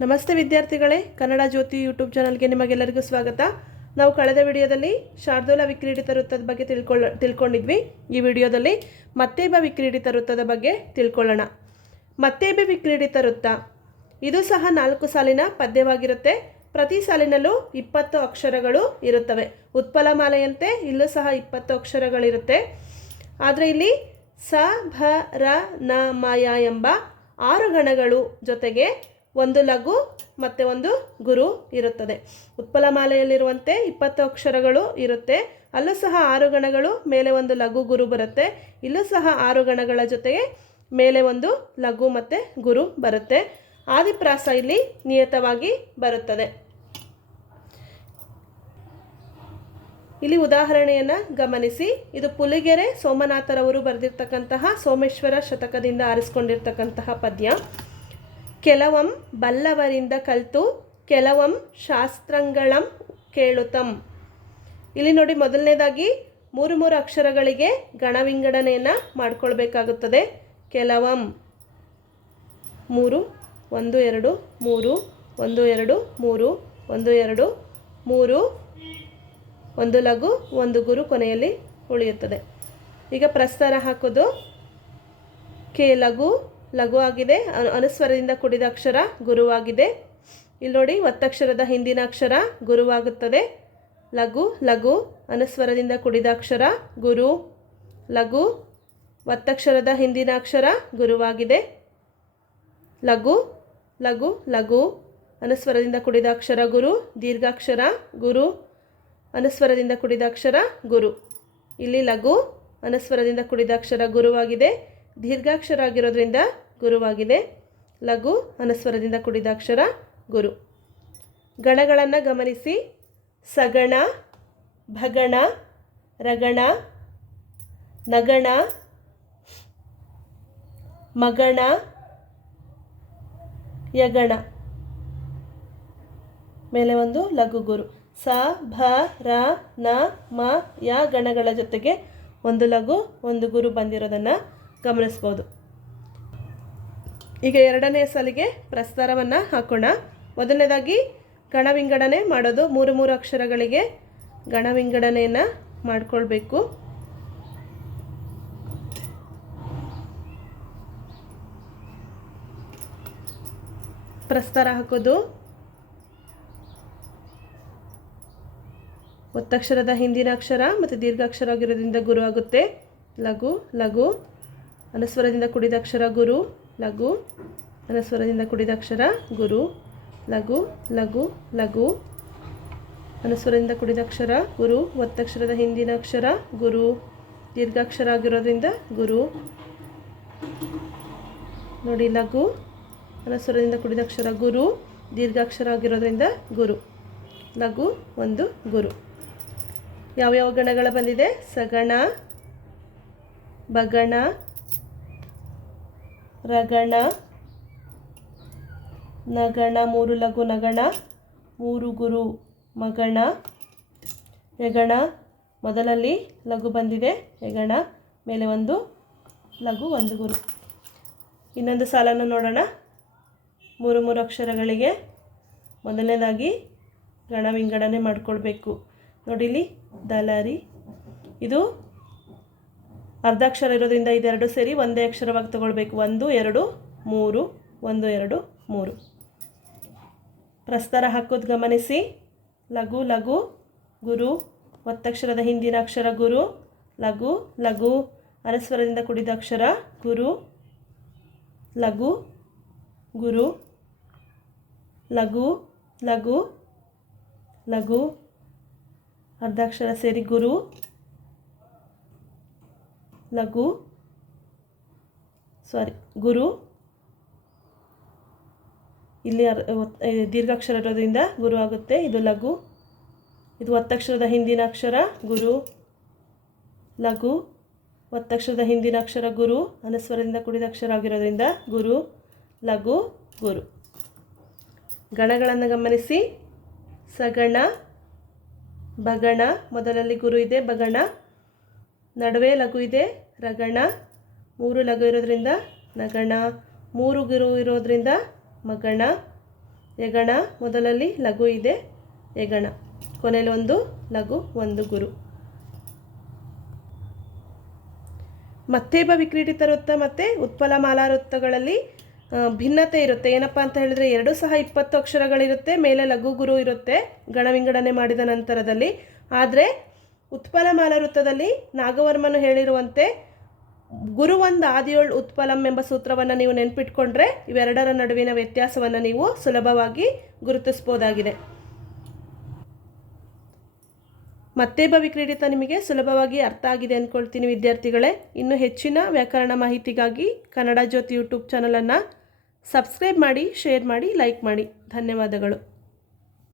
ನಮಸ್ತೆ ವಿದ್ಯಾರ್ಥಿಗಳೇ, ಕನ್ನಡ ಜ್ಯೋತಿ ಯೂಟ್ಯೂಬ್ ಚಾನಲ್ಗೆ ನಿಮಗೆಲ್ಲರಿಗೂ ಸ್ವಾಗತ. ನಾವು ಕಳೆದ ವಿಡಿಯೋದಲ್ಲಿ ಶಾರ್ದೂಲ ವಿಕ್ರೀಡಿತ ವೃತ್ತದ ಬಗ್ಗೆ ತಿಳ್ಕೊಳ್ಳ ತಿಳ್ಕೊಂಡಿದ್ವಿ. ಈ ವಿಡಿಯೋದಲ್ಲಿ ಮತ್ತೇಬ ವಿಕ್ರೀಡಿತ ವೃತ್ತದ ಬಗ್ಗೆ ತಿಳ್ಕೊಳ್ಳೋಣ. ಮತ್ತೇಬೆ ವಿಕ್ರೀಡಿತ ವೃತ್ತ ಇದು ಸಹ ನಾಲ್ಕು ಸಾಲಿನ ಪದ್ಯವಾಗಿರುತ್ತೆ. ಪ್ರತಿ ಸಾಲಿನಲ್ಲೂ ಇಪ್ಪತ್ತು ಅಕ್ಷರಗಳು ಇರುತ್ತವೆ. ಉತ್ಪಲಮಾಲೆಯಂತೆ ಇಲ್ಲೂ ಸಹ ಇಪ್ಪತ್ತು ಅಕ್ಷರಗಳಿರುತ್ತೆ. ಆದರೆ ಇಲ್ಲಿ ಸ, ಭ, ರ, ನ ಮಯ ಎಂಬ ಆರು ಗಣಗಳು ಜೊತೆಗೆ ಒಂದು ಲಘು ಮತ್ತು ಒಂದು ಗುರು ಇರುತ್ತದೆ. ಉತ್ಪಲಮಾಲೆಯಲ್ಲಿರುವಂತೆ ಇಪ್ಪತ್ತು ಅಕ್ಷರಗಳು ಇರುತ್ತೆ. ಅಲ್ಲೂ ಸಹ ಆರು ಗಣಗಳು, ಮೇಲೆ ಒಂದು ಲಘು ಗುರು ಬರುತ್ತೆ. ಇಲ್ಲೂ ಸಹ ಆರು ಗಣಗಳ ಜೊತೆಗೆ ಮೇಲೆ ಒಂದು ಲಘು ಮತ್ತು ಗುರು ಬರುತ್ತೆ. ಆದಿಪ್ರಾಸ ಇಲ್ಲಿ ನಿಯತವಾಗಿ ಬರುತ್ತದೆ. ಇಲ್ಲಿ ಉದಾಹರಣೆಯನ್ನು ಗಮನಿಸಿ. ಇದು ಪುಲಿಗೆರೆ ಸೋಮನಾಥರವರು ಬರೆದಿರ್ತಕ್ಕಂತಹ ಸೋಮೇಶ್ವರ ಶತಕದಿಂದ ಆರಿಸ್ಕೊಂಡಿರ್ತಕ್ಕಂತಹ ಪದ್ಯ. ಕೆಲವಂ ಬಲ್ಲವರಿಂದ ಕಲಿತು, ಕೆಲವಂ ಶಾಸ್ತ್ರಂಗಳಂ ಕೇಳುತ್ತಂ ಇಲ್ಲಿ ನೋಡಿ ಮೊದಲನೇದಾಗಿ ಮೂರು ಮೂರು ಅಕ್ಷರಗಳಿಗೆ ಗಣವಿಂಗಡಣೆಯನ್ನು ಮಾಡಿಕೊಳ್ಬೇಕಾಗುತ್ತದೆ. ಕೆಲವಂ ಮೂರು, ಒಂದು, ಎರಡು, ಮೂರು, ಒಂದು, ಎರಡು, ಮೂರು, ಒಂದು, ಎರಡು, ಮೂರು, ಒಂದು ಲಘು, ಒಂದು ಗುರು ಕೊನೆಯಲ್ಲಿ ಉಳಿಯುತ್ತದೆ. ಈಗ ಪ್ರಸ್ತಾರ ಹಾಕೋದು ಕೆ ಲಘು ಲಘು ಆಗಿದೆ ಅನು- ಅನುಸ್ವರದಿಂದ ಕೂಡಿದ ಅಕ್ಷರ ಗುರುವಾಗಿದೆ. ಇಲ್ಲಿ ನೋಡಿ, ಒತ್ತಕ್ಷರದ ಹಿಂದಿನ ಅಕ್ಷರ ಗುರುವಾಗುತ್ತದೆ. ಲಘು ಲಘು, ಅನುಸ್ವರದಿಂದ ಕೂಡಿದ ಅಕ್ಷರ ಗುರು, ಲಘು, ಒತ್ತಕ್ಷರದ ಹಿಂದಿನ ಅಕ್ಷರ ಗುರುವಾಗಿದೆ. ಲಘು ಲಘು ಲಘು, ಅನುಸ್ವರದಿಂದ ಕೂಡಿದ ಅಕ್ಷರ ಗುರು, ದೀರ್ಘಾಕ್ಷರ ಗುರು, ಅನುಸ್ವರದಿಂದ ಕೂಡಿದ ಅಕ್ಷರ ಗುರು. ಇಲ್ಲಿ ಲಘು, ಅನುಸ್ವರದಿಂದ ಕೂಡಿದ ಅಕ್ಷರ ಗುರುವಾಗಿದೆ. ದೀರ್ಘಾಕ್ಷರ ಆಗಿರೋದ್ರಿಂದ ಗುರುವಾಗಿದೆ. ಲಘು ಅನುಸ್ವರದಿಂದ ಕೂಡಿದ ಅಕ್ಷರ ಗುರು. ಗಣಗಳನ್ನು ಗಮನಿಸಿ. ಸಗಣ, ಭಗಣ, ರಗಣ, ನಗಣ, ಮಗಣ, ಯಗಣ. ಮೇಲೆ ಒಂದು ಲಘು ಗುರು. ಸ, ಭ, ರ, ನ, ಮ, ಯ ಗಣಗಳ ಜೊತೆಗೆ ಒಂದು ಲಘು, ಒಂದು ಗುರು ಬಂದಿರೋದನ್ನು ಗಮನಿಸ್ಬೋದು. ಈಗ ಎರಡನೇ ಸಾಲಿಗೆ ಪ್ರಸ್ತಾರವನ್ನು ಹಾಕೋಣ. ಮೊದಲನೇದಾಗಿ ಗಣ ವಿಂಗಡಣೆ ಮಾಡೋದು ಮೂರು ಮೂರು ಅಕ್ಷರಗಳಿಗೆ ಗಣ ವಿಂಗಡಣೆಯನ್ನು ಮಾಡಿಕೊಳ್ಬೇಕು. ಪ್ರಸ್ತಾರ ಹಾಕೋದು ಒತ್ತಕ್ಷರದ ಹಿಂದಿನ ಅಕ್ಷರ ಮತ್ತು ದೀರ್ಘಾಕ್ಷರ ಆಗಿರೋದ್ರಿಂದ ಗುರು ಆಗುತ್ತೆ. ಲಘು ಲಘು, ಅನುಸ್ವರದಿಂದ ಕುಡಿದ ಅಕ್ಷರ ಗುರು. ಲಘು, ಅನುಸ್ವರದಿಂದ ಕೂಡಿದ ಅಕ್ಷರ, ಗುರು, ಲಘು ಲಘು ಲಘು, ಅನುಸ್ವರದಿಂದ ಕೂಡಿದ ಅಕ್ಷರ, ಗುರು, ಒತ್ತಕ್ಷರದ ಹಿಂದಿನ ಅಕ್ಷರ, ಗುರು, ದೀರ್ಘಾಕ್ಷರ ಆಗಿರೋದ್ರಿಂದ ಗುರು. ನೋಡಿ, ಲಘು, ಅನುಸ್ವರದಿಂದ ಕೂಡಿದ ಅಕ್ಷರ, ಗುರು, ದೀರ್ಘಾಕ್ಷರ ಆಗಿರೋದ್ರಿಂದ ಗುರು. ಲಘು, ಒಂದು, ಗುರು. ಯಾವ್ಯಾವ ಗಣಗಳ ಬಂದಿದೆ? ಸಗಣ, ಬಗಣ ರಗಣ, ನಗಣ, ಮೂರು ಲಘು ನಗಣ, ಮೂರು ಗುರು ಮಗಣ ಯಗಣ ಮೊದಲಲ್ಲಿ ಲಘು ಬಂದಿದೆ ಯಗಣ ಮೇಲೆ ಒಂದು ಲಘು, ಒಂದು ಗುರು. ಇನ್ನೊಂದು ಸಾಲನ್ನು ನೋಡೋಣ. ಮೂರು ಮೂರು ಅಕ್ಷರಗಳಿಗೆ ಮೊದಲನೇದಾಗಿ ಗಣ ವಿಂಗಡಣೆ ಮಾಡಿಕೊಳ್ಬೇಕು ನೋಡಿಲಿ ದಲಾರಿ. ಇದು ಅರ್ಧಾಕ್ಷರ ಇರೋದ್ರಿಂದ ಇದೆರಡು ಸೇರಿ ಒಂದೇ ಅಕ್ಷರವಾಗಿ ತಗೊಳ್ಬೇಕು. ಒಂದು, ಎರಡು, ಮೂರು, ಒಂದು, ಎರಡು, ಮೂರು. ಪ್ರಸ್ತಾರ ಹಾಕೋದು ಗಮನಿಸಿ. ಲಘು ಲಘು, ಗುರು, ಒತ್ತಕ್ಷರದ ಹಿಂದಿನ ಅಕ್ಷರ ಗುರು, ಲಘು ಲಘು ಅನಸ್ವರದಿಂದ ಕೂಡಿದ ಅಕ್ಷರ ಗುರು, ಲಘು ಗುರು, ಲಘು ಲಘು ಲಘು ಅರ್ಧಾಕ್ಷರ ಸೇರಿ ಗುರು ಲಘು ಸಾರಿ ಗುರು, ಇಲ್ಲಿ ದೀರ್ಘಾಕ್ಷರ ಇರೋದ್ರಿಂದ ಗುರು ಆಗುತ್ತೆ. ಇದು ಲಘು, ಇದು ಒತ್ತಕ್ಷರದ ಹಿಂದಿನ ಅಕ್ಷರ, ಗುರು, ಲಘು, ಒತ್ತಕ್ಷರದ ಹಿಂದಿನ ಅಕ್ಷರ, ಗುರು, ಅನುಸ್ವರದಿಂದ ಕುಡಿದ ಅಕ್ಷರ ಆಗಿರೋದ್ರಿಂದ ಗುರು, ಲಘು, ಗುರು. ಗಣಗಳನ್ನು ಗಮನಿಸಿ. ಸಗಣ, ಬಗಣ, ಮೊದಲಲ್ಲಿ ಗುರು ಇದೆ, ಬಗಣ ನಡುವೆ ಲಘು ಇದೆ, ರಗಣ. ಮೂರು ಲಘು ಇರೋದ್ರಿಂದ ನಗಣ. ಮೂರು ಗುರು ಇರೋದ್ರಿಂದ ಮಗಣ. ಯಗಣ, ಮೊದಲಲ್ಲಿ ಲಘು ಇದೆ, ಯಗಣ. ಕೊನೆಯಲ್ಲಿ ಒಂದು ಲಘು, ಒಂದು ಗುರು. ಮತ್ತೇಬ ವಿಕ್ರೀಡಿತ ವೃತ್ತ ಮತ್ತು ಉತ್ಪಲ ಮಾಲಾ ವೃತ್ತಗಳಲ್ಲಿ ಭಿನ್ನತೆ ಇರುತ್ತೆ. ಏನಪ್ಪ ಅಂತ ಹೇಳಿದ್ರೆ ಎರಡು ಸಹ ಇಪ್ಪತ್ತು ಅಕ್ಷರಗಳಿರುತ್ತೆ, ಮೇಲೆ ಲಘು ಗುರು ಇರುತ್ತೆ ಗಣವಿಂಗಡಣೆ ಮಾಡಿದ ನಂತರದಲ್ಲಿ. ಆದರೆ ಉತ್ಪಲ ಮಾಲಾ ವೃತ್ತದಲ್ಲಿ ನಾಗವರ್ಮನು ಹೇಳಿರುವಂತೆ ಗುರುವಂದ ಆದಿಯೋಳ್ ಉತ್ಪಲಂ ಎಂಬ ಸೂತ್ರವನ್ನು ನೀವು ನೆನಪಿಟ್ಕೊಂಡ್ರೆ ಇವೆರಡರ ನಡುವಿನ ವ್ಯತ್ಯಾಸವನ್ನು ನೀವು ಸುಲಭವಾಗಿ ಗುರುತಿಸ್ಬೋದಾಗಿದೆ. ಭವಿ ಕ್ರೀಡಿತ ನಿಮಗೆ ಸುಲಭವಾಗಿ ಅರ್ಥ ಆಗಿದೆ ಅಂದ್ಕೊಳ್ತೀನಿ ವಿದ್ಯಾರ್ಥಿಗಳೇ. ಇನ್ನು ಹೆಚ್ಚಿನ ವ್ಯಾಕರಣ ಮಾಹಿತಿಗಾಗಿ ಕನ್ನಡ ಜ್ಯೋತಿ ಯೂಟ್ಯೂಬ್ ಚಾನಲನ್ನು ಸಬ್ಸ್ಕ್ರೈಬ್ ಮಾಡಿ, ಶೇರ್ ಮಾಡಿ, ಲೈಕ್ ಮಾಡಿ. ಧನ್ಯವಾದಗಳು.